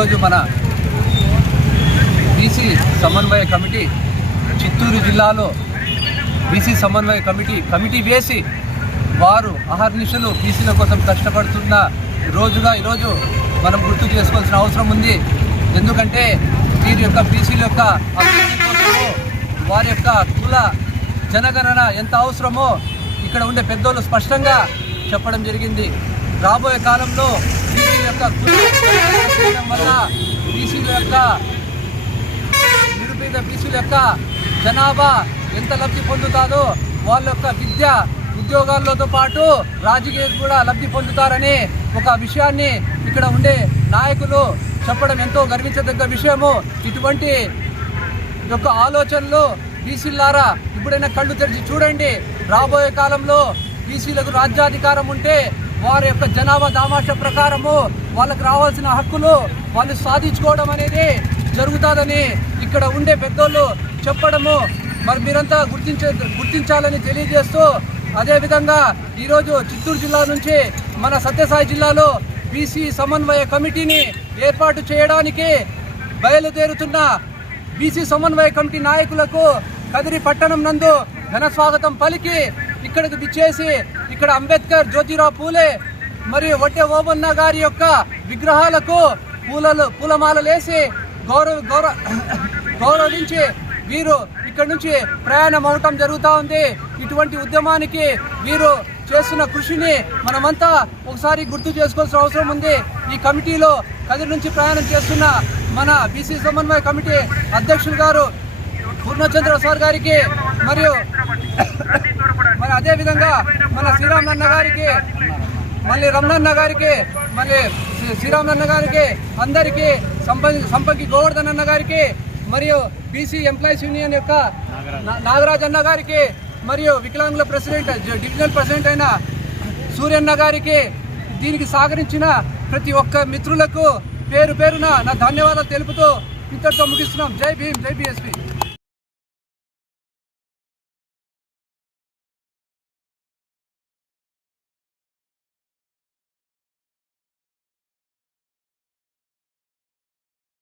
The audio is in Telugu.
ఈరోజు మన బీసీ సమన్వయ కమిటీ చిత్తూరు జిల్లాలో బీసీ సమన్వయ కమిటీ వేసి వారు అహర్నిశలు బీసీల కోసం కష్టపడుతున్న రోజుగా ఈరోజు మనం గుర్తు చేసుకోవాల్సిన అవసరం ఉంది. ఎందుకంటే వీరి యొక్క బీసీల యొక్క అభివృద్ధి కోసమో వారి యొక్క కుల జనగణన ఎంత అవసరమో ఇక్కడ ఉండే పెద్దోళ్ళు స్పష్టంగా చెప్పడం జరిగింది. రాబోయే కాలంలో బీసీల యొక్క కుల వల్ల బీసీల యొక్క నిరుపేద బీసీల యొక్క జనాభా ఎంత లబ్ధి పొందుతాదో వాళ్ళ యొక్క విద్య ఉద్యోగాలతో పాటు రాజకీయాలు కూడా లబ్ధి పొందుతారని ఒక విషయాన్ని ఇక్కడ ఉండే నాయకులు చెప్పడం ఎంతో గర్వించదగ్గ విషయము. ఇటువంటి యొక్క ఆలోచనలు బీసీలారా ఇప్పుడైనా కళ్ళు తెరిచి చూడండి. రాబోయే కాలంలో బీసీలకు రాజ్యాధికారం ఉంటే వారి యొక్క జనాభా దామాష ప్రకారము వాళ్ళకు రావాల్సిన హక్కులు వాళ్ళు సాధించుకోవడం అనేది జరుగుతుందని ఇక్కడ ఉండే పెద్దోళ్ళు చెప్పడము మరి మీరంతా గుర్తించాలని తెలియజేస్తూ, అదేవిధంగా ఈరోజు చిత్తూరు జిల్లా నుంచి మన సత్యసాయి జిల్లాలో బీసీ సమన్వయ కమిటీని ఏర్పాటు చేయడానికి బయలుదేరుతున్న బీసీ సమన్వయ కమిటీ నాయకులకు కదిరి పట్టణం నందు ఘన స్వాగతం పలికి ఇక్కడికి విచ్చేసి ఇక్కడ అంబేద్కర్, జ్యోతిరావు పూలే మరియు వడ్డే ఓబన్న గారి యొక్క విగ్రహాలకు పూలమాలలేసి గౌరవించి వీరు ఇక్కడ నుంచి ప్రయాణం అవటం జరుగుతూ ఉంది. ఇటువంటి ఉద్యమానికి వీరు చేస్తున్న కృషిని మనమంతా ఒకసారి గుర్తు చేసుకోవాల్సిన అవసరం ఉంది. ఈ కమిటీలో కదిరి నుంచి ప్రయాణం చేస్తున్న మన బీసీ సమన్వయ కమిటీ అధ్యక్షులు గారు పూర్ణచంద్ర సార్ గారికి మరియు మరి అదేవిధంగా మన శ్రీరామన్న గారికి, మళ్ళీ రమణన్న గారికి, మళ్ళీ శ్రీరామన్న గారికి, అందరికీ సంపంగి గోవర్ధన్ అన్న గారికి, మరియు బీసీ ఎంప్లాయీస్ యూనియన్ యొక్క నాగరాజ్ అన్న గారికి, మరియు వికలాంగుల ప్రెసిడెంట్ డివిజనల్ ప్రెసిడెంట్ అయిన సూర్యన్న గారికి, దీనికి సహకరించిన ప్రతి ఒక్క మిత్రులకు పేరు పేరున నా ధన్యవాదాలు తెలుపుతూ ఇంతటితో ముగిస్తున్నాం. జై భీమ్, జై బీఎస్పీ.